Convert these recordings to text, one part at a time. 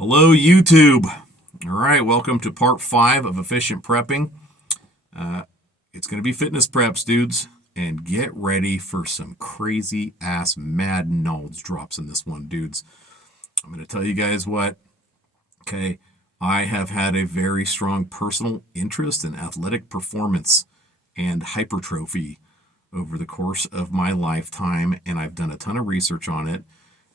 Hello, YouTube. All right, welcome to part 5 of efficient prepping. It's going to be fitness preps, dudes, and get ready for some crazy ass mad knowledge drops in this one, dudes. I'm going to tell you guys what. Okay, I have had a very strong personal interest in athletic performance and hypertrophy over the course of my lifetime, and I've done a ton of research on it.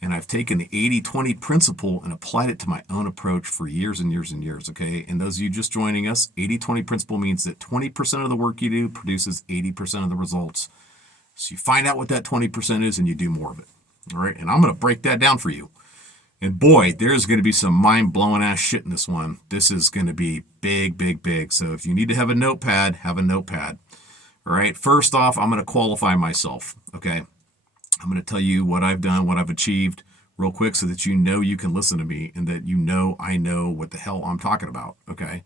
And I've taken the 80-20 principle and applied it to my own approach for years and years and years, okay? And those of you just joining us, 80-20 principle means that 20% of the work you do produces 80% of the results. So you find out what that 20% is and you do more of it, all right? And I'm going to break that down for you. And boy, there's going to be some mind-blowing ass shit in this one. This is going to be big, big, big. So if you need to have a notepad, have a notepad, all right? First off, I'm going to qualify myself, okay? I'm going to tell you what I've done, what I've achieved real quick so that you know you can listen to me and that you know I know what the hell I'm talking about, okay?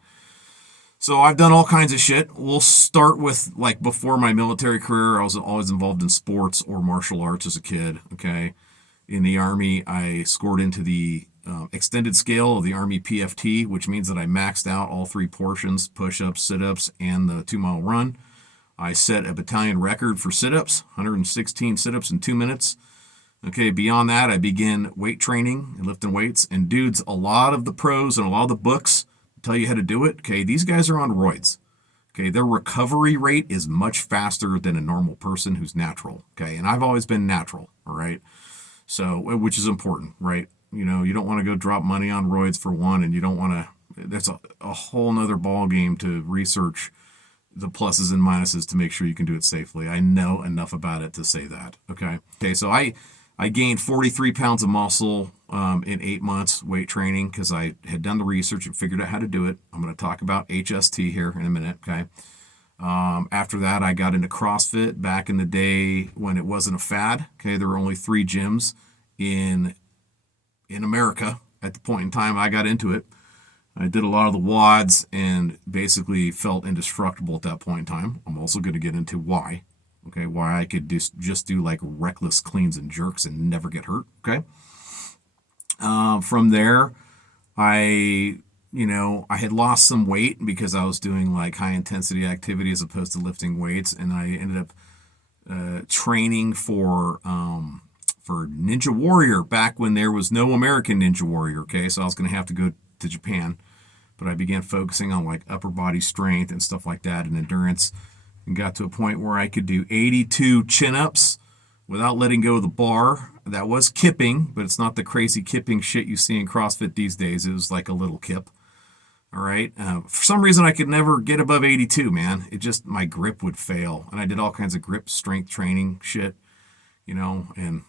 So I've done all kinds of shit. We'll start with, like, before my military career, I was always involved in sports or martial arts as a kid, okay? In the Army, I scored into the extended scale of the Army PFT, which means that I maxed out all 3 portions, push-ups, sit-ups, and the 2-mile run. I set a battalion record for sit-ups, 116 sit-ups in 2 minutes. Okay, beyond that, I began weight training and lifting weights. And dudes, a lot of the pros and a lot of the books tell you how to do it. Okay, these guys are on roids. Okay, their recovery rate is much faster than a normal person who's natural. Okay, and I've always been natural, all right? So, which is important, right? You know, you don't want to go drop money on roids for one, and you don't want to, that's a whole nother ball game to research the pluses and minuses to make sure you can do it safely. I know enough about it to say that. Okay. So I gained 43 pounds of muscle in 8 months weight training because I had done the research and figured out how to do it. I'm going to talk about HST here in a minute. Okay. After that, I got into CrossFit back in the day when it wasn't a fad. Okay. There were only 3 gyms in America at the point in time I got into it. I did a lot of the WODs and basically felt indestructible at that point in time. I'm also going to get into why, okay, why I could just do like reckless cleans and jerks and never get hurt, okay? From there, I had lost some weight because I was doing like high intensity activity as opposed to lifting weights, and I ended up training for Ninja Warrior back when there was no American Ninja Warrior, okay? So I was going to have to go to Japan, but I began focusing on like upper body strength and stuff like that and endurance, and got to a point where I could do 82 chin-ups without letting go of the bar. That was kipping, but it's not the crazy kipping shit you see in CrossFit these days. It was like a little kip. All right. For some reason, I could never get above 82, man. It just, my grip would fail. And I did all kinds of grip strength training shit, and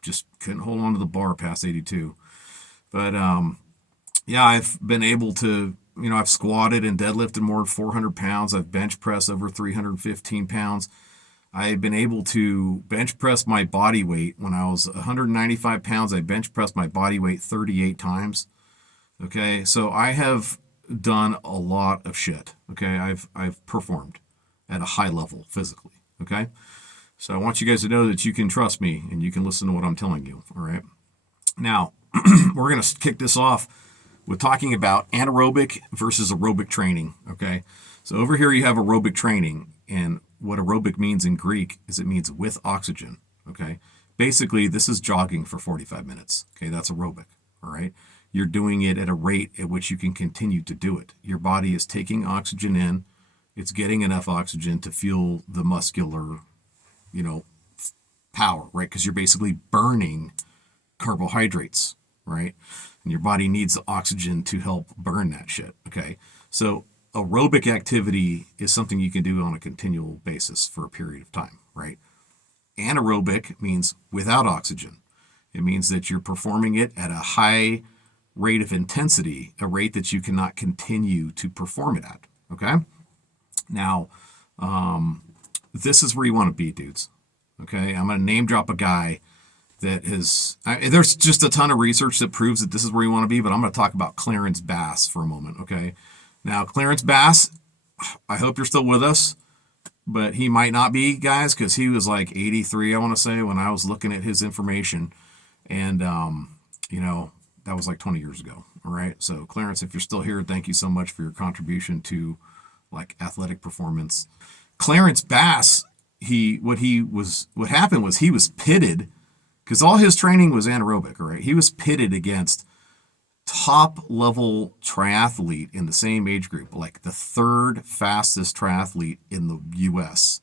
just couldn't hold on to the bar past 82. But, yeah, I've been able to, I've squatted and deadlifted more than 400 pounds. I've bench pressed over 315 pounds. I've been able to bench press my body weight. When I was 195 pounds, I bench pressed my body weight 38 times. Okay, so I have done a lot of shit. Okay, I've performed at a high level physically. Okay, so I want you guys to know that you can trust me and you can listen to what I'm telling you. All right, now we're gonna kick this off with talking about anaerobic versus aerobic training, okay? So over here you have aerobic training, and what aerobic means in Greek is it means with oxygen, okay? Basically, this is jogging for 45 minutes, okay? That's aerobic, all right? You're doing it at a rate at which you can continue to do it. Your body is taking oxygen in, it's getting enough oxygen to fuel the muscular, power, right? Because you're basically burning carbohydrates, right? And your body needs the oxygen to help burn that shit, okay? So aerobic activity is something you can do on a continual basis for a period of time, right? Anaerobic means without oxygen. It means that you're performing it at a high rate of intensity, a rate that you cannot continue to perform it at, okay? Now, this is where you want to be, dudes, okay? I'm going to name drop a guy that there's just a ton of research that proves that this is where you want to be, but I'm going to talk about Clarence Bass for a moment, okay? Now, Clarence Bass, I hope you're still with us, but he might not be, guys, because he was like 83, I want to say, when I was looking at his information. And, that was like 20 years ago. All right. So Clarence, if you're still here, thank you so much for your contribution to like athletic performance. Clarence Bass, what happened was he was pitted because all his training was anaerobic. All right. He was pitted against top level triathlete in the same age group, like the third fastest triathlete in the US,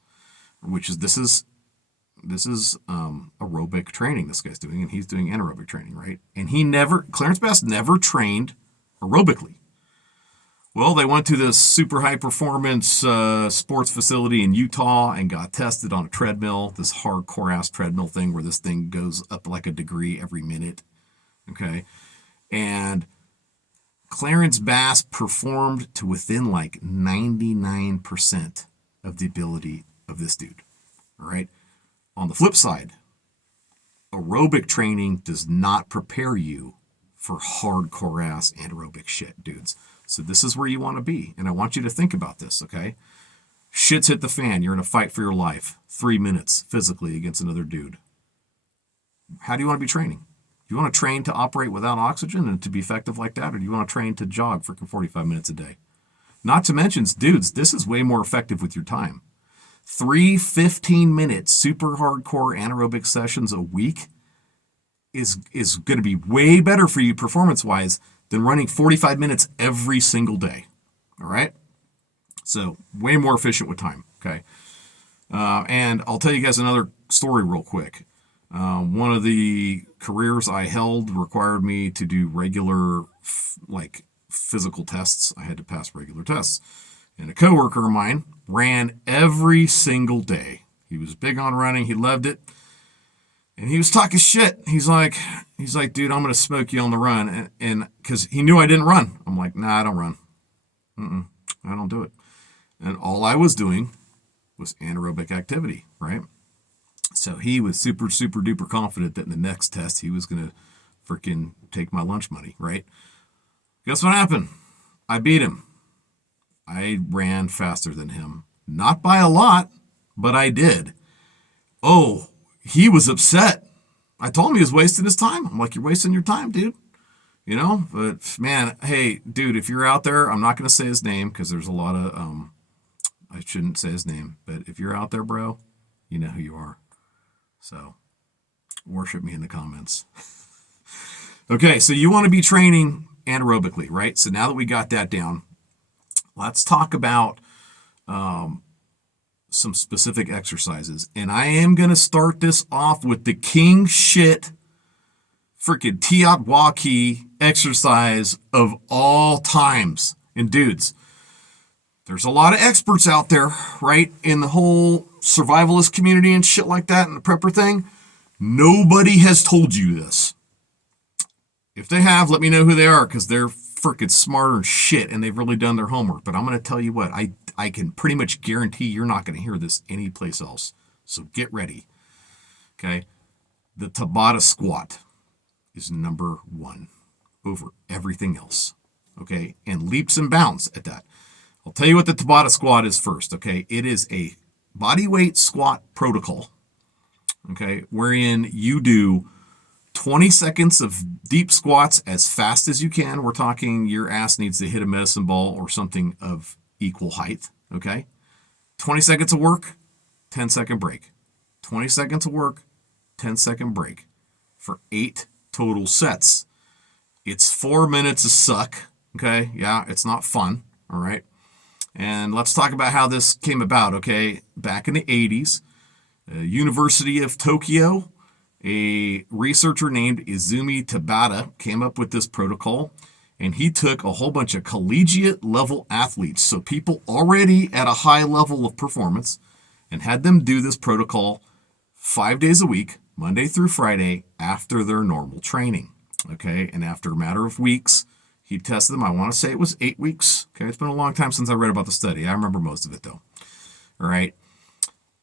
which is this is aerobic training this guy's doing, and he's doing anaerobic training, right? And Clarence Bass never trained aerobically. Well, they went to this super high performance sports facility in Utah and got tested on a treadmill, this hardcore ass treadmill thing where this thing goes up like a degree every minute. Okay. And Clarence Bass performed to within like 99% of the ability of this dude. All right. On the flip side, aerobic training does not prepare you for hardcore ass anaerobic shit, dudes. So this is where you want to be. And I want you to think about this, okay? Shit's hit the fan. You're in a fight for your life. 3 minutes physically against another dude. How do you want to be training? Do you want to train to operate without oxygen and to be effective like that? Or do you want to train to jog for 45 minutes a day? Not to mention, dudes, this is way more effective with your time. 3 15-minute super hardcore anaerobic sessions a week is going to be way better for you performance-wise than running 45 minutes every single day. All right? So way more efficient with time. Okay. And I'll tell you guys another story real quick. One of the careers I held required me to do regular physical tests. I had to pass regular tests. And a coworker of mine ran every single day. He was big on running. He loved it. And he was talking shit. He's like, dude, I'm going to smoke you on the run. And because he knew I didn't run. I'm like, nah, I don't run. I don't do it. And all I was doing was anaerobic activity, right? So he was super, super duper confident that in the next test he was going to freaking take my lunch money, right? Guess what happened? I beat him. I ran faster than him. Not by a lot, but I did. Oh, he was upset. I told him he was wasting his time. I'm like, you're wasting your time, dude. You know, but man, hey, dude, if you're out there, I'm not going to say his name because there's a lot of, I shouldn't say his name, but if you're out there, bro, you know who you are. So worship me in the comments. Okay, so you want to be training anaerobically, right? So now that we got that down, let's talk about some specific exercises. And I am going to start this off with the king shit freaking Teotwaki exercise of all times. And dudes, there's a lot of experts out there, right? In the whole survivalist community and shit like that and the prepper thing. Nobody has told you this. If they have, let me know who they are because they're freaking smarter than shit and they've really done their homework. But I'm going to tell you what, I can pretty much guarantee you're not going to hear this anyplace else. So get ready. Okay. The Tabata Squat is number one over everything else. Okay. And leaps and bounds at that. I'll tell you what the Tabata Squat is first. Okay. It is a body weight squat protocol. Okay. Wherein you do 20 seconds of deep squats as fast as you can. We're talking your ass needs to hit a medicine ball or something of equal height. Okay. 20 seconds of work, 10-second break. 20 seconds of work, 10-second break for 8 total sets. It's 4 minutes of suck. Okay. Yeah. It's not fun. All right. And let's talk about how this came about. Okay. Back in the 80s, University of Tokyo, a researcher named Izumi Tabata came up with this protocol, and he took a whole bunch of collegiate level athletes, so people already at a high level of performance, and had them do this protocol 5 days a week, Monday through Friday, after their normal training. Okay, and after a matter of weeks, he tested them. I want to say it was 8 weeks. Okay, it's been a long time since I read about the study. I remember most of it though. All right.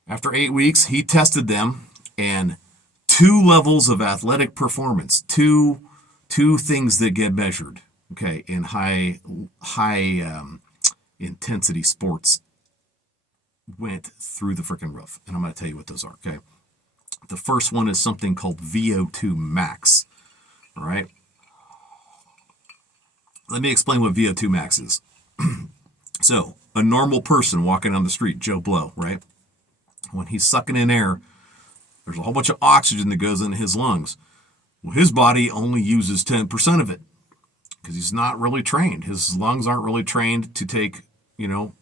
After 8 weeks, he tested them, and 2 levels of athletic performance, two things that get measured, okay, in high intensity sports went through the freaking roof. And I'm going to tell you what those are, okay? The first one is something called VO2 max, all right? Let me explain what VO2 max is. So, a normal person walking on the street, Joe Blow, right? When he's sucking in air, there's a whole bunch of oxygen that goes into his lungs. Well, his body only uses 10% of it because he's not really trained. His lungs aren't really trained to take,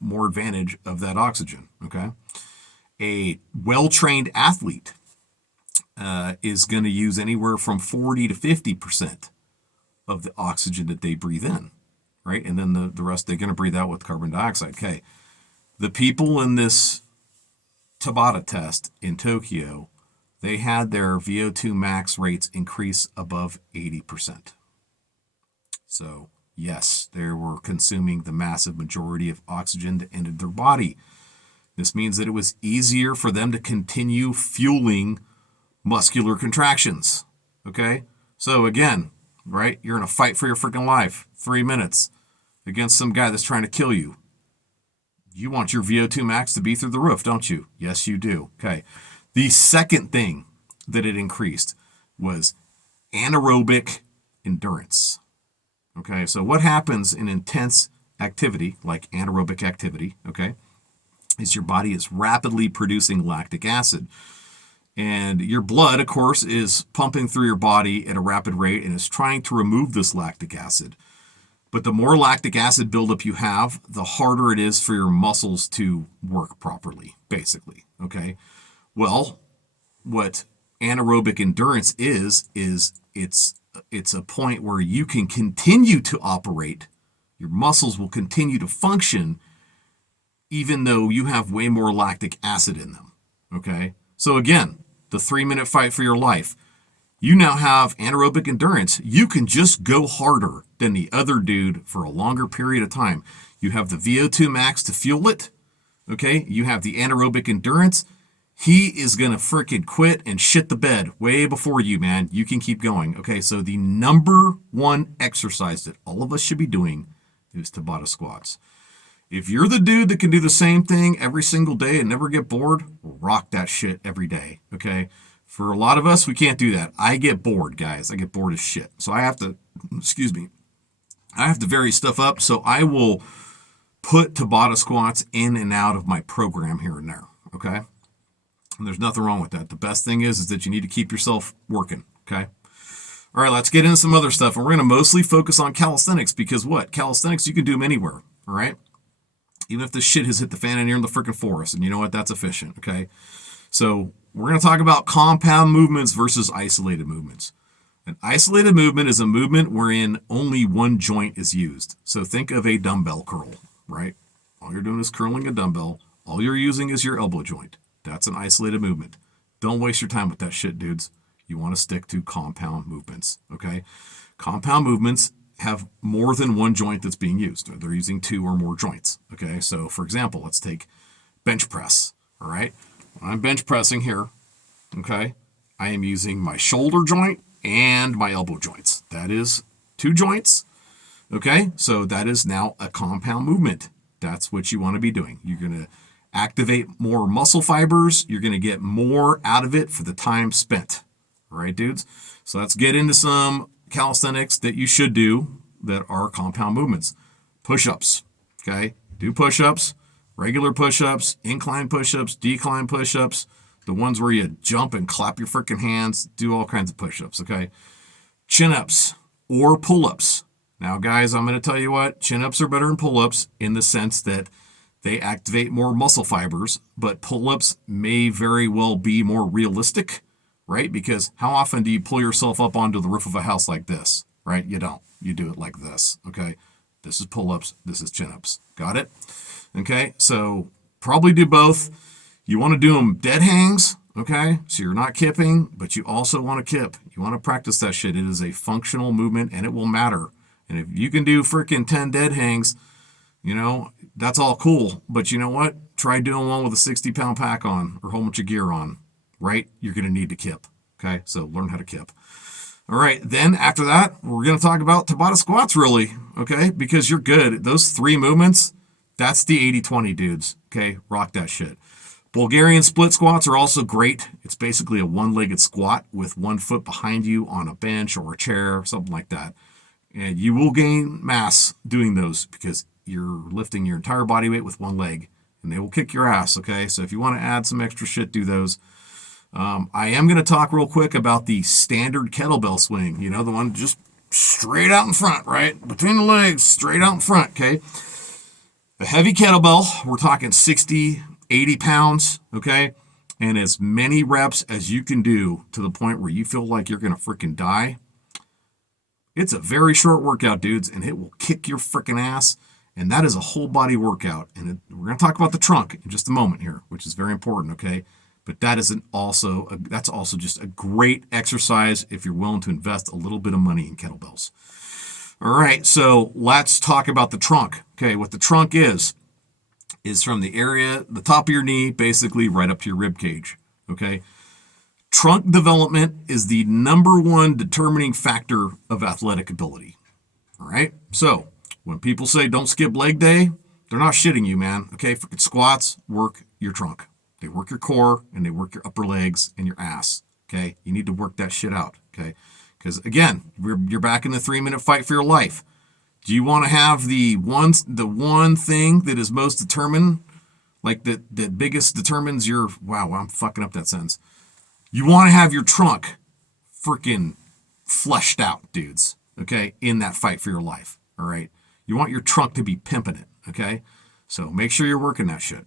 more advantage of that oxygen, okay? A well-trained athlete is going to use anywhere from 40 to 50% of the oxygen that they breathe in, right? And then the rest they're going to breathe out with carbon dioxide. Okay. The people in this Tabata test in Tokyo, they had their VO2 max rates increase above 80%. So, yes, they were consuming the massive majority of oxygen that entered their body. This means that it was easier for them to continue fueling muscular contractions. Okay? So, again, right? You're in a fight for your freaking life, 3 minutes, against some guy that's trying to kill you. You want your VO2 max to be through the roof, don't you? Yes, you do. Okay. The second thing that it increased was anaerobic endurance. Okay, so what happens in intense activity, like anaerobic activity, okay, is your body is rapidly producing lactic acid. And your blood, of course, is pumping through your body at a rapid rate and is trying to remove this lactic acid. But the more lactic acid buildup you have, the harder it is for your muscles to work properly, basically. Okay? Well, what anaerobic endurance is it's a point where you can continue to operate. Your muscles will continue to function even though you have way more lactic acid in them. Okay? So again, the 3-minute fight for your life. You now have anaerobic endurance. You can just go harder than the other dude for a longer period of time. You have the VO2 max to fuel it. Okay? You have the anaerobic endurance. He is going to freaking quit and shit the bed way before you, man. You can keep going. Okay? So the number one exercise that all of us should be doing is Tabata squats. If you're the dude that can do the same thing every single day and never get bored, rock that shit every day, okay? For a lot of us, we can't do that. I get bored, guys. I get bored as shit. So I have to vary stuff up. So I will put Tabata squats in and out of my program here and there, okay? And there's nothing wrong with that. The best thing is that you need to keep yourself working, okay? All right, let's get into some other stuff. And we're going to mostly focus on calisthenics because what? Calisthenics, you can do them anywhere, all right? Even if the shit has hit the fan and you're in the freaking forest. And you know what? That's efficient, okay? So we're going to talk about compound movements versus isolated movements. An isolated movement is a movement wherein only one joint is used. So think of a dumbbell curl, right? All you're doing is curling a dumbbell. All you're using is your elbow joint. That's an isolated movement. Don't waste your time with that shit, dudes. You want to stick to compound movements, okay? Compound movements have more than one joint that's being used. They're using 2 or more joints, okay? So, for example, let's take bench press, all right? When I'm bench pressing here, okay, I am using my shoulder joint and my elbow joints. That is 2 joints, okay? So that is now a compound movement. That's what you want to be doing. You're going to activate more muscle fibers. You're going to get more out of it for the time spent, all right, dudes? So let's get into some calisthenics that you should do that are compound movements. Push-ups, okay? Do push-ups, regular push-ups, incline push-ups, decline push-ups, the ones where you jump and clap your freaking hands, do all kinds of push-ups, okay? Chin-ups or pull-ups. Now, guys, I'm going to tell you what, chin-ups are better than pull-ups in the sense that they activate more muscle fibers, but pull-ups may very well be more realistic, right? Because how often do you pull yourself up onto the roof of a house like this, right? You don't. You do it like this, okay? This is pull-ups. This is chin-ups. Got it? Okay, so probably do both. You want to do them dead hangs, okay? So you're not kipping, but you also want to kip. You want to practice that shit. It is a functional movement, and it will matter. And if you can do freaking 10 dead hangs, that's all cool. But you know what? Try doing one with a 60-pound pack on or a whole bunch of gear on. Right? You're going to need to kip. Okay? So learn how to kip. All right. Then after that, we're going to talk about Tabata squats really. Okay? Because you're good. Those 3 movements, that's the 80-20 dudes. Okay? Rock that shit. Bulgarian split squats are also great. It's basically a one-legged squat with one foot behind you on a bench or a chair, something like that. And you will gain mass doing those because you're lifting your entire body weight with one leg, and they will kick your ass, okay? So if you want to add some extra shit, do those. I am going to talk real quick about the standard kettlebell swing, the one just straight out in front, right? Between the legs, straight out in front, okay? The heavy kettlebell, we're talking 60, 80 pounds, okay? And as many reps as you can do to the point where you feel like you're going to freaking die. It's a very short workout, dudes, and it will kick your freaking ass. And that is a whole body workout. And we're going to talk about the trunk in just a moment here, which is very important, okay? But that's also just a great exercise if you're willing to invest a little bit of money in kettlebells. All right, so let's talk about the trunk. Okay, what the trunk is from the top of your knee, basically right up to your rib cage. Okay, trunk development is the number one determining factor of athletic ability. All right, so when people say don't skip leg day, they're not shitting you, man. Okay, freaking squats work your trunk. They work your core, and they work your upper legs and your ass, okay? You need to work that shit out, okay? Because, again, you're back in the 3-minute fight for your life. Do you want to have the one thing that is most determined, like that biggest determines your, wow, I'm fucking up that sentence. You want to have your trunk freaking fleshed out, dudes, okay, in that fight for your life, all right? You want your trunk to be pimping it, okay? So make sure you're working that shit.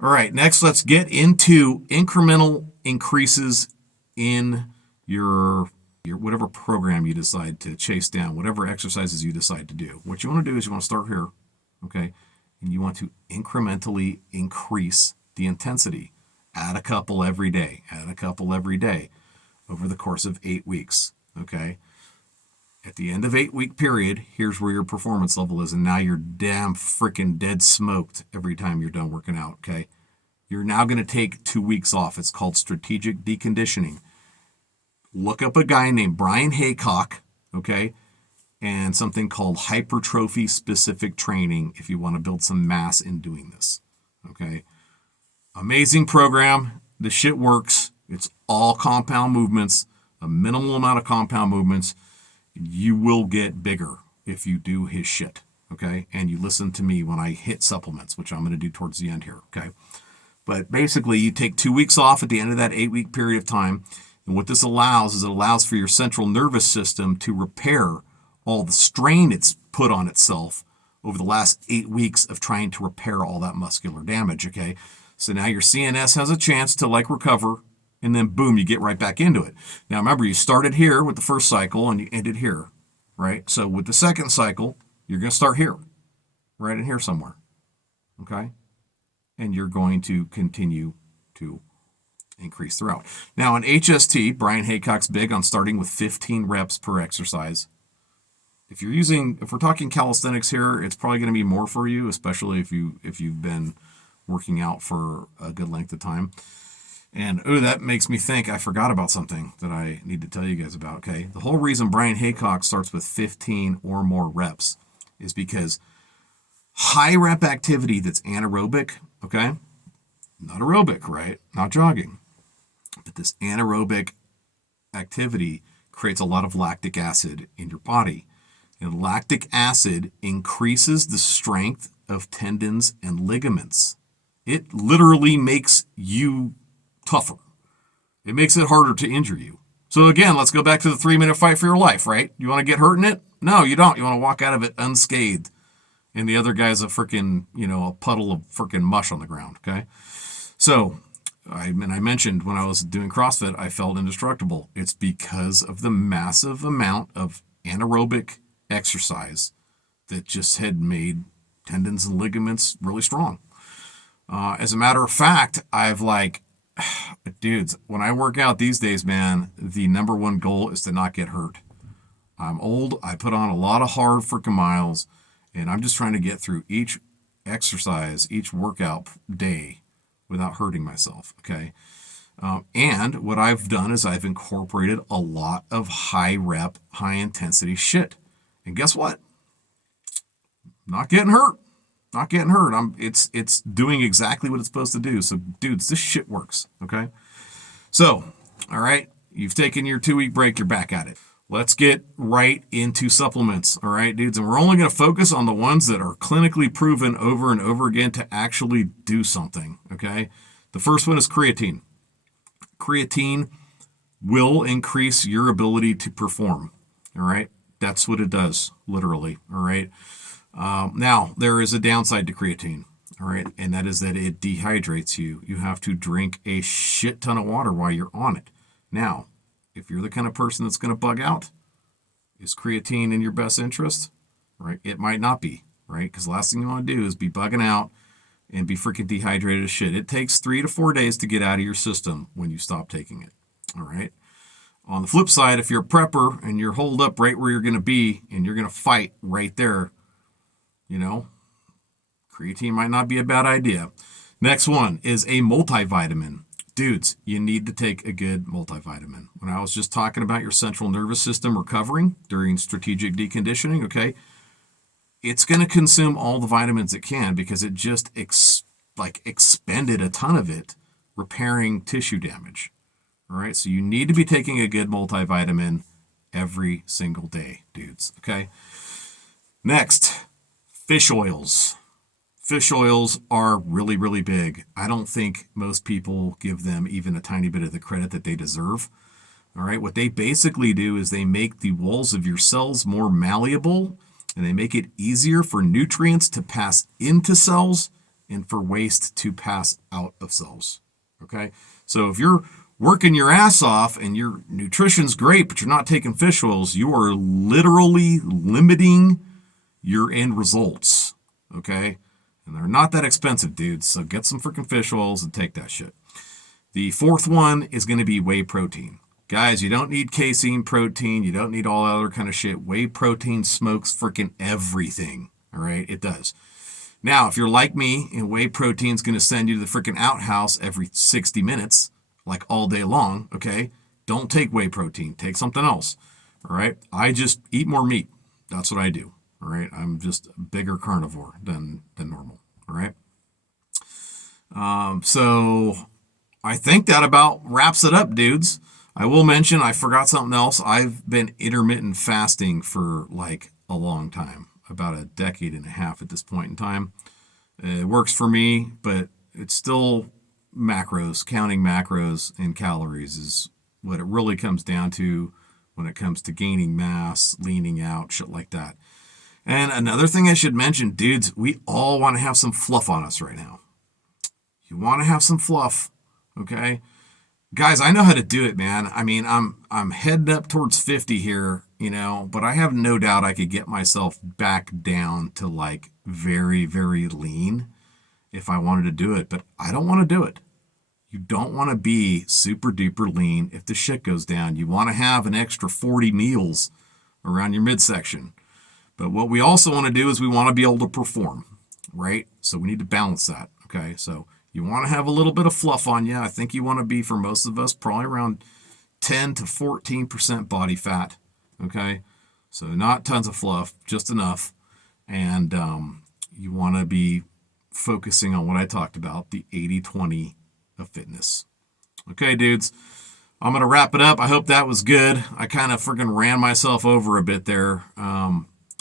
All right, next let's get into incremental increases in your whatever program you decide to chase down, whatever exercises you decide to do. What you want to do is you want to start here, okay? And you want to incrementally increase the intensity. Add a couple every day. Add a couple every day over the course of 8 weeks, okay? At the end of 8-week period, here's where your performance level is, and now you're damn freaking dead smoked every time you're done working out, okay? You're now going to take 2 weeks off. It's called strategic deconditioning. Look up a guy named Brian Haycock, okay, and something called hypertrophy-specific training if you want to build some mass in doing this, okay? Amazing program. The shit works. It's all compound movements, a minimal amount of compound movements. You will get bigger if you do his shit, okay? And you listen to me when I hit supplements, which I'm going to do towards the end here, okay? But basically, you take 2 weeks off at the end of that 8-week period of time. And what this allows is it allows for your central nervous system to repair all the strain it's put on itself over the last 8 weeks of trying to repair all that muscular damage, okay? So now your CNS has a chance to recover, and then boom, you get right back into it. Now remember, you started here with the first cycle and you ended here, right? So with the second cycle, you're going to start here, right in here somewhere, okay? And you're going to continue to increase throughout. Now in HST, Brian Haycock's big on starting with 15 reps per exercise. If we're talking calisthenics here, it's probably going to be more for you, especially if you've been working out for a good length of time. And, that makes me think I forgot about something that I need to tell you guys about, okay? The whole reason Brian Haycock starts with 15 or more reps is because high rep activity that's anaerobic, okay? Not aerobic, right? Not jogging. But this anaerobic activity creates a lot of lactic acid in your body. And lactic acid increases the strength of tendons and ligaments. It literally makes you tougher. It makes it harder to injure you. So again, let's go back to the 3-minute fight for your life, right? You want to get hurt in it? No, you don't. You want to walk out of it unscathed. And the other guy's a freaking, a puddle of freaking mush on the ground, okay? So, I mentioned when I was doing CrossFit, I felt indestructible. It's because of the massive amount of anaerobic exercise that just had made tendons and ligaments really strong. As a matter of fact, dudes, when I work out these days, man, the number one goal is to not get hurt. I'm old. I put on a lot of hard freaking miles, and I'm just trying to get through each exercise, each workout day without hurting myself, okay? And what I've done is I've incorporated a lot of high rep, high intensity shit. And guess what? Not getting hurt. Not getting hurt. It's doing exactly what it's supposed to do. So, dudes, this shit works, okay? So, all right, you've taken your 2-week break, you're back at it. let's get right into supplements. All right, dudes. And we're only going to focus on the ones that are clinically proven over and over again to actually do something. Okay. The first one is creatine. Creatine will increase your ability to perform. All right. That's what it does, literally. All right. Now, there is a downside to creatine. All right. And that is that it dehydrates you. You have to drink a shit ton of water while you're on it. Now, if you're the kind of person that's going to bug out, is creatine in your best interest? Right? It might not be, right? Because the last thing you want to do is be bugging out and be freaking dehydrated as shit. It takes 3 to 4 days to get out of your system when you stop taking it. All right. On the flip side, if you're a prepper and you're holed up right where you're going to be and you're going to fight right there, creatine might not be a bad idea. Next one is a multivitamin. Dudes, you need to take a good multivitamin. When I was just talking about your central nervous system recovering during strategic deconditioning, okay, it's going to consume all the vitamins it can because it just expended a ton of it repairing tissue damage. All right, so you need to be taking a good multivitamin every single day, dudes, okay? Next, fish oils. Fish oils are really, really big. I don't think most people give them even a tiny bit of the credit that they deserve. All right, what they basically do is they make the walls of your cells more malleable and they make it easier for nutrients to pass into cells and for waste to pass out of cells. Okay, so if you're working your ass off and your nutrition's great, but you're not taking fish oils, you are literally limiting your end results. Okay. And they're not that expensive, dudes. So get some freaking fish oils and take that shit. The fourth one is going to be whey protein. Guys, you don't need casein protein. You don't need all that other kind of shit. Whey protein smokes freaking everything. All right? It does. Now, if you're like me and whey protein's going to send you to the freaking outhouse every 60 minutes, like all day long, okay? Don't take whey protein. Take something else. All right? I just eat more meat. That's what I do. All right, I'm just a bigger carnivore than normal. All right. So I think that about wraps it up, dudes. I will mention I forgot something else. I've been intermittent fasting for like a long time, about a decade and a half at this point in time. It works for me, but it's still macros. Counting macros and calories is what it really comes down to when it comes to gaining mass, leaning out, shit like that. And another thing I should mention, dudes, we all want to have some fluff on us right now. You want to have some fluff, okay? Guys, I know how to do it, man. I mean, I'm heading up towards 50 here, but I have no doubt I could get myself back down to like very, very lean if I wanted to do it, but I don't want to do it. You don't want to be super duper lean if the shit goes down. You want to have an extra 40 meals around your midsection. But what we also want to do is we want to be able to perform, right? So we need to balance that, okay? So you want to have a little bit of fluff on you. I think you want to be, for most of us, probably around 10 to 14% body fat, okay? So not tons of fluff, just enough. And you want to be focusing on what I talked about, the 80-20 of fitness. Okay, dudes. I'm going to wrap it up. I hope that was good. I kind of freaking ran myself over a bit there.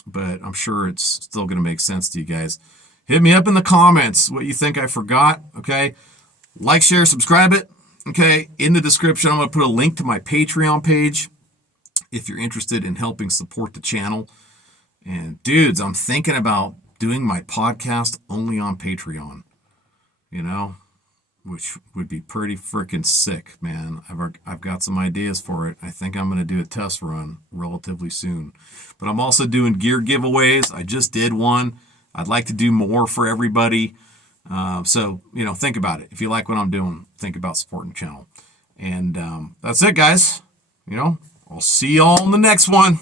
But I'm sure it's still going to make sense to you guys. Hit me up in the comments what you think I forgot, okay? Like, share, subscribe it, okay? In the description, I'm going to put a link to my Patreon page if you're interested in helping support the channel. And dudes, I'm thinking about doing my podcast only on Patreon, which would be pretty freaking sick, man. I've got some ideas for it. I think I'm going to do a test run relatively soon. But I'm also doing gear giveaways. I just did one. I'd like to do more for everybody. So, think about it. If you like what I'm doing, think about supporting the channel. And that's it, guys. I'll see y'all in the next one.